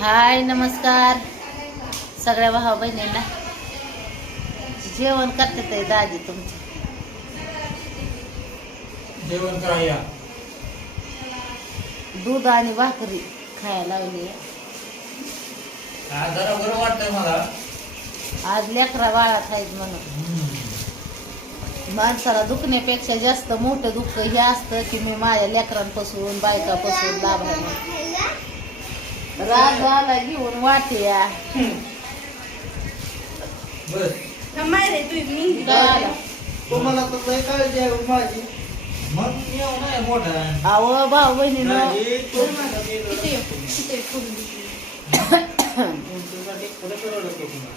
हाय नमस्कार. सगळ्या भावा बहिणींना. जेवण करते ते दाजी तुमचे. जेवण करा या दूध आणि भाकरी खायला बरं वाटतंय मला. आज लेकरा बाळात आहेत म्हणून. माणसाला दुखण्यापेक्षा जास्त मोठं दुःख हे असतं की मी माझ्या लेकरांपासून बायकापासून लाभायला राग आला घेऊन वाट्या. बस गावाला. तुम्हाला तर लय काळजी आहे माझी. मग येऊ नाही मोठा. अहो भाऊ बहिणीनं. माझी तुमच्यासाठी तुमच्यासाठी पुढे करवलं तो तुम्हाला.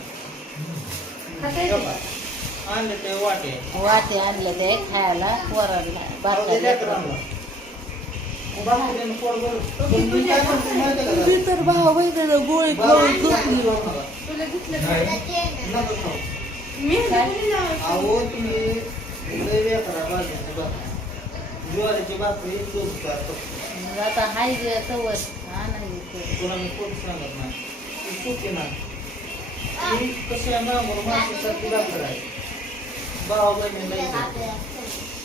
आणले ते वाटे. वाटे आणलं ते खायला पोरांना लेकरांना. तुझी तर भाऊ बहिणीनं गोळी खाऊन झोपली अहो तुम्ही लय ज्वारीची भाकरी दूध करतो मग आता हाय गे तवर आणायचं मी कोण सांगत नाही ती चुकी नाही आहे ना म्हणून माणसासाठी भाकर आहे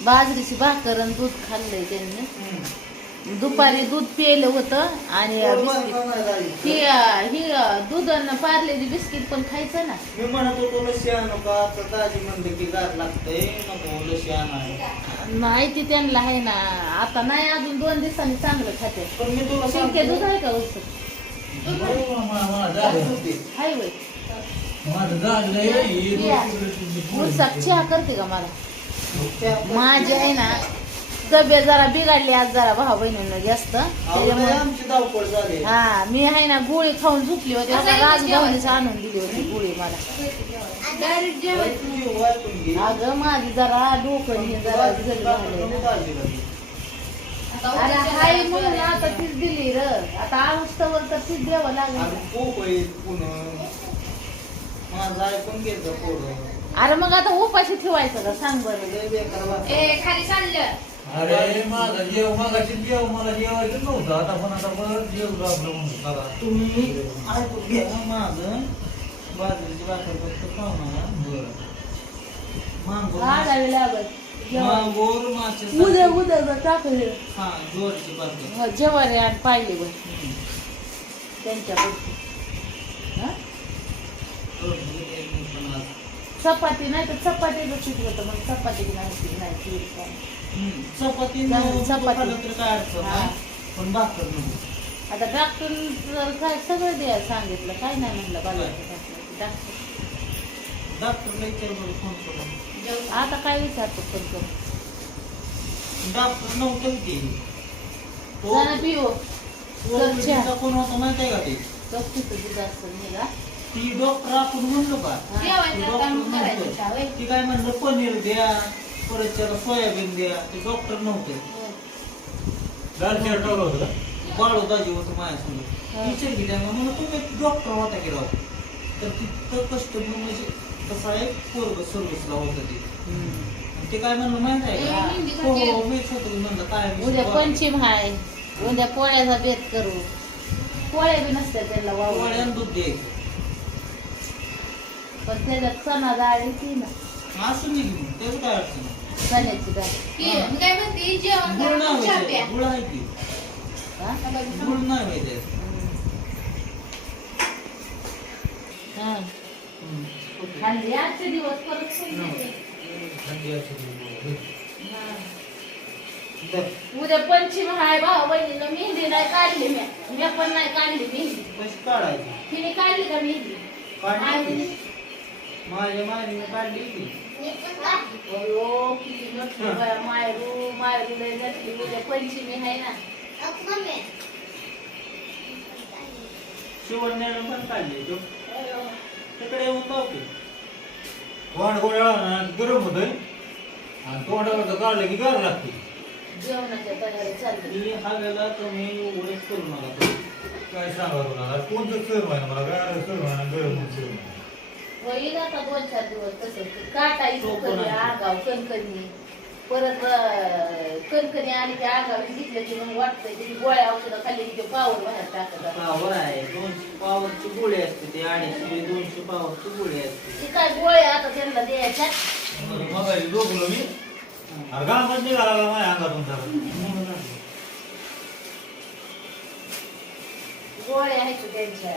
बाजरीची भाकर आणि दूध खाल्लंय त्यांनी. दुपारी दूध पिलं होतं आणि बिस्किट. ही ही दूध आणि पारलेली बिस्किट पण खायचं ना. मी म्हणत होतो लसी आणू का? तर दाजी म्हणले की गाठ लागतंय नको लसी आणाय नाही ती त्यांना आहे ना आता नाही अजून दोन दिवसांनी चांगलं खाते. पण मी तुला शिंके दूध आहे का हाय वय माझं झालं हे चहा करते का मला? माझी आहे ना तब्येत जरा बिघडली आज जरा भाऊ बहिणीनं जास्त. त्याच्यामुळे आमची धावपळ झाली. हा मी आहे ना गोळी खाऊन झोपली होती. आता राजगावनीच आणून दिली होती गोळी मला. घे. अगं माझी जरा डोकं हे जरा झालंय ना. अरे हाय म्हणून आता तीच दिली र. आता आऊस्तवर तर तीच द्यावं लागेल. आणि खूप आहे पुन्हा माझं ऐकून घेत पोरं. अरे मग आता उपाशी ठेवायचं का? सांग बरं. लय बेकार वाटतं. अरे माझं जेव मागाशी जेव मला जेवायचं नव्हतं. आता पण आता परत जेव लागलं म्हणून चला. तुम्ही ऐकून घ्या माझं. बाजरीची भाकर फक्त खाऊ नका बरं. मांगूर काढावी लागत जेव्हा- मांगूर मासे उद्या उद्या जर टाकले. हा ज्वारीची भाकर. मग जेवारी आणि पाहिजे बघ. हम्म. त्यांच्याकडे हा? करून घे मी पण आज. चपाती नाही तर चपातीचं मग चपाती नाही ती नाही ती. चपाती. चपाती. काय अडचण. नाही. पण भाकर नको. आता डॉक्टर जर काय सगळं द्यायला सांगितलं काय नाही म्हणलं डॉक्टर डॉक्टरला विचार बरं फोन करून. आता काय विचारतो फोन करून? डॉक्टर नव्हतं की ते. तो जरा पिओ तो चल, मुलगीचा चहा. कोण होता माहिती आहे का ते? असतं निघा ती डॉक्टर आपण म्हणलो का? ती डॉक्टर म्हणतो. ती काय म्हणलं पनीर द्या. परत त्याला सोयाबीन द्या. ते डॉक्टर नव्हते. दाल टाकलं होतं का? बाळू दाजी होतं माझ्यासमोर. हा. विचार केल्या म्हणून तुम्ही डॉक्टर होता की राव? तर तिथं कस्टमर म्हणजे कसं आहे पोरग सर्व्हिसला होतं ते. आणि ते काय म्हणलं माहीत आहे का? हो हो मीच होतो की म्हणलं काय मी उद्या पोळ्या- पंचीम हाय उद्या पोळ्याचा बेत करू. पोळ्या बी नसत्या त्याला वाव पोळ्यानं दूध द्यायचं. पण त्याच्यात चणा डाळ येते ना. असं त्याचं काय अडचण नाही. चण्याची डाळ गुळ नाही व्हायचे गुळ आहे की हा? गुळ नाही व्हायचे. हा. खाल्ली आजचे दिवस परत हा. उद्या पंचीम हाय भाऊ बहिणीनं मेहंदी नाही काढली मी. मी पण नाही काढली मेहंदी. कशी काढायची? तिने काढली का मेहंदी? काढली. माझ्या मायने काढली की मायरू मायरू लय नटली उद्या पंचमी आहे ना. पण काढली तो. तिकडे येऊन जाऊ की. तोंड गोळ्या गरम होतंय. आणि तोंडावर काढलं की गार लागते. जेवणाच्या तयारी चालली मी हवेला तुम्ही करू नका. काय सांगा तुला कोणतं सर आहे मला? गार सर आहे गरम सर होईल आता दोन चार दिवस तसं काटायचं तो पण आहे. आगाव कणकणी. परत कणकणी आली की अंगावर घेतलं की मग वाटतंय की ती गोळ्या औषधं खाल्ली की ते पावर बाहेर टाकत. पावर आहे. दोनशे पावरची गोळी असते ते अडीचशे दोनशे पावरची गोळी असते. ती काय गोळ्या आता त्यांना द्यायच्या? मग झोपलो मी. निघाला माझ्या अंगातून. गोळ्या आहेत त्यांच्या?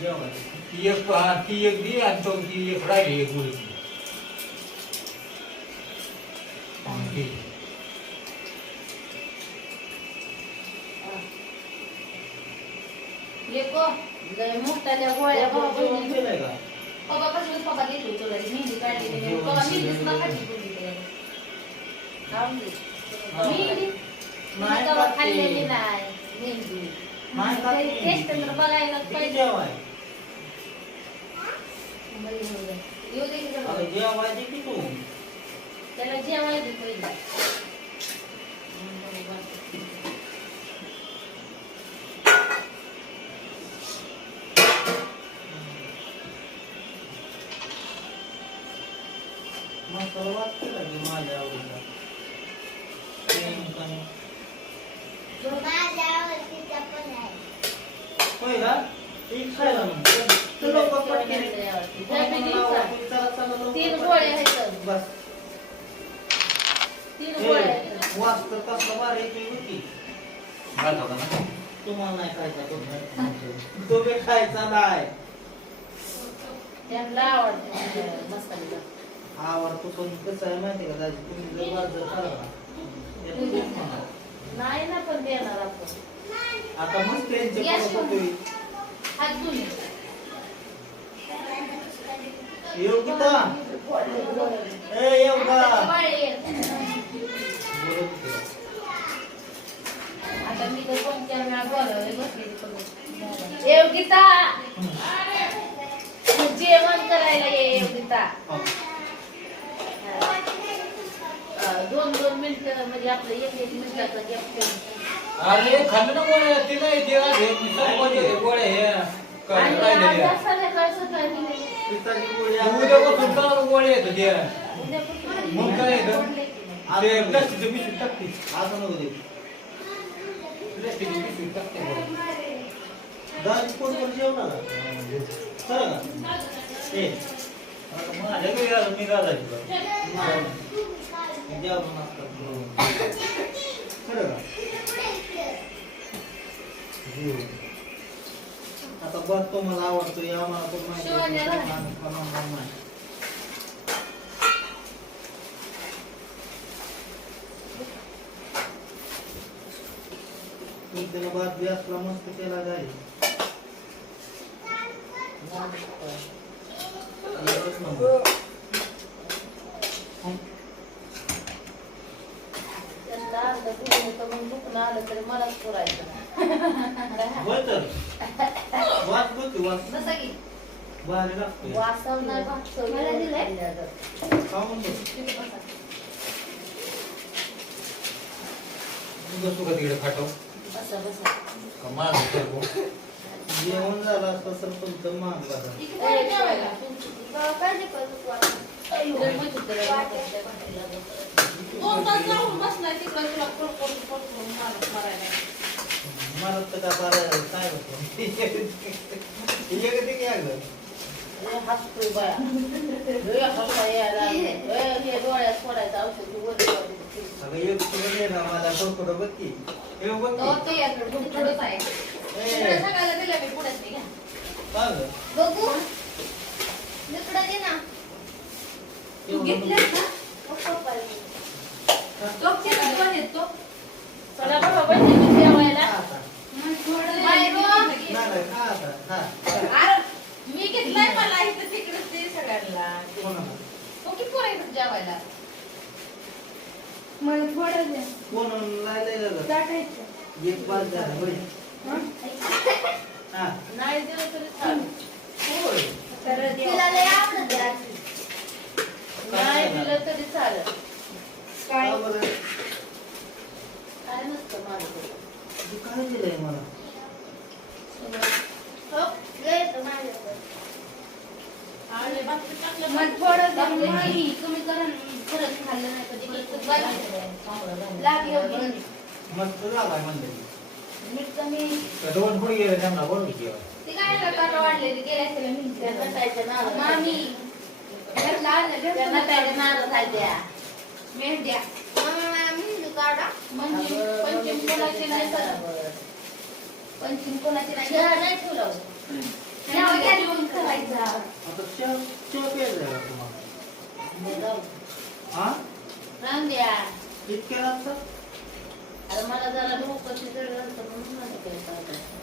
जेवायला. ती एक ती एक दी आणि तो ती एक राहिली एक गोळी ठीक. लेको लय मोठ्याल्या गोळ्या भाऊ जेवण बहिणी केलंय का? पप्पा पासून पप्पा घेतली तुला मेहंदी काढली पप्पा काढली मेहंदी नाही तेव्हा खात खाल्लेली ते. नाही मेहंदी. टेस्ट तर बघायला पाहिजे जेवाय? बरं, येऊ दे. येऊ दे की जरा. अगं जेवायचे की तू त्याला जेवायला दे पहिलं मसाला वाटते का की माझ्या आवडीचा प्रेम काय? होय का? ठीक खायला मग. तू लवकर पटकन ये. चला, चला, लवकर तीन. गोळ्या आहेत बस. तीन ए, गोळ्या आहेत वास तर कसला भारी येतोय बघ की. घात होता ना. तुम्हाला नाही खायचा तो नाही. खायचा नाही त्यांना आवडते मसाले आवडतो पण कसं आहे माहिती का दाजी तुम्ही जर ना, खूप म्हणा. नाही ना पण देणार आपण आता मस्त यांचे Yes, परत होतोय. हात धुणे योगिता आता मी तर कोणत्या वेळा बोलवले जेवण करायला ये योगिता दोन दोन मिनिटं म्हणजे आपलं एक एक मिनिटाचा गॅप अरे खाल्लं ना गोळ्या ती नाही ते आज सरपंच हे गोळ्या हे आज. पिताची गोळी चालू गोळ्या येतात त्या. उद्यापासून मग काय येतं? ते प्लास्टिकचं पिशवीत टाकते. असं नको दे प्लास्टिकचं टाकते कोण कोण जेवणार खरं का ए माझ्या घरी आलं मी. जेवण नसतात खरं का बघ तो मला आवडतो या मला पण माहिती त्याला भात बी असला मस्त केला जाईल. आलं तरी मलाच पुरायचं. होय तर वास बघ की वास बसा की भारी लागतोय वासव नाही भागसव मला दिलंय? खाऊन बघ बसा. तू बसू का तिकडे खाटो बसा बसा का माझं करतो जेवण झालं असतं तर मग. दोन तास बसलाय तिकडं तुला. मला तर का हसतोय हसा यायला लागलं. ए, हे डोळ्यात औषध तू वर मला याकडे आहे. सगळ्याला दिलं मी नाही घ्या. का बघू इकडं दे ना तू घेतलंस ना मग पप्पाला. तो खेळत पण येतो. चला बाबा, बहिणीला जेवायला. मी घेतलाय मला इथं तिकडे ते सगळ्यांना. कोणाला? तो की पोरं येतात जेवायला. मला थोडं द्या. टाकायचं एक बार झाला बरे हा? नाही दिलं तरी चालेल. होय. तर तिला लय आवडत आहे अशी. नाही दिलं तरी चालेल. काय? का बरं? काय नसतं माझं. काय दिलंय मला हो, लय येतं माझ्याकडे. आणि बाकी टाकलं मला थोडं द्या नाही तुम्ही करा ना. खरंच खाल्लं नाही कधी मी लागलं की. मस्त झालाय म्हणते मीठ कमी. दोन पुढे गेले त्यांना बोलू जेव्हा ते काय काटा वाढलेली गेल्या त्याला त्यांना मिंट त्याच्या नावानं मामी. घरला आलं त्यांना त्याच्या नावानं खायच्या. मेंढ्या. मेंढू काढा. म्हणजे पंचम कोणाची नाही करत. बरं. पंचम कोणाची नाही. करत. इतक्या अरे मला जरा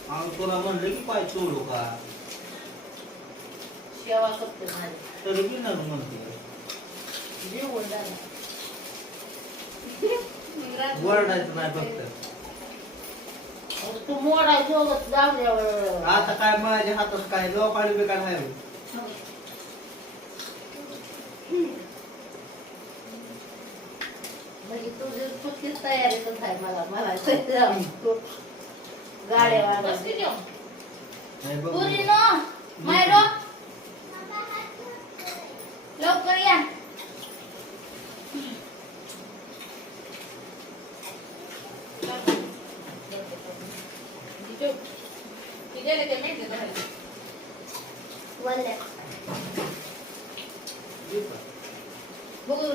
आम्ही तुला म्हणलं की पाय सोडू का सेवा करते तरी बी म्हणते जेवण झालं. वरडायचं नाही फक्त. तू मोडाय सोबत जाऊल्यावर आता काय माझ्या हातात काय? लोकांनी बी काय नाही म्हणजे तुझी चुकीच तयारीच आहे मला मला गाड्या वाजवते. नाही बघ. पुरी नो मायरो लवकर या वल्ल्या दे का? बघू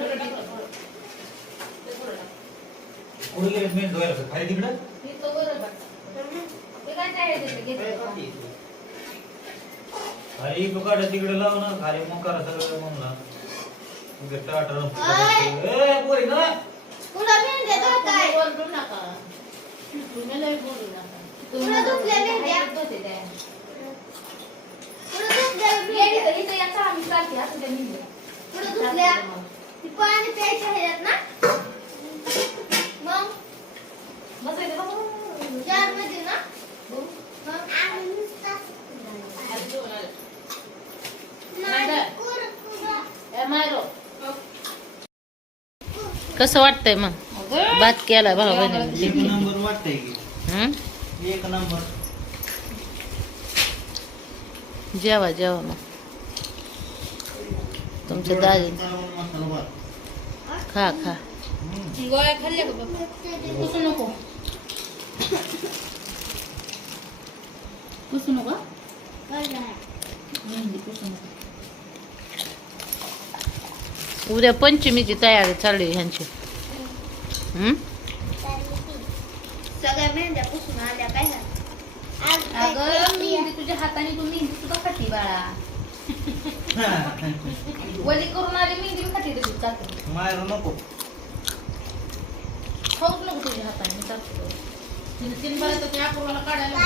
पुढे गेले मेन धुवायला खाली तिकडं मी तो बरोबर ते खाली इकडं काढा तिकडे लाव ना खाली मग करा सगळं म्हणला उद्या टाटा ए पोरी ना. तुला मेंढ्या धुताय. तुम्ही बोलू नका. तुम्ही लय बोलू नका. तुला धुतल्या मेंढ्या होते त्या. तुला धुतल्या मेंढ्या इथं याचा आम्ही चालते असं त्या मेंढ्या तुला धुतल्या. ती पाणी प्यायच्या ह्याच्यात कसं वाटतंय मग? बात केला भाऊ की. बहिणी जेवा जेवा मग. तुमच्या दाजी. मसाला खा खा. गोळ्या खाल्ल्या का पुसू नको. पुसू नको? पुसू नको. उद्या पंचमीची तयारी चालू ह्यांची. अगं मेहंदी तुझ्या हाताने तू मेहंदी सुद्धा खाती बाळा. वली करून आली मेहंदी खाती तुझी. चालते मायला नको. तुझ्या हाताने मी काढायला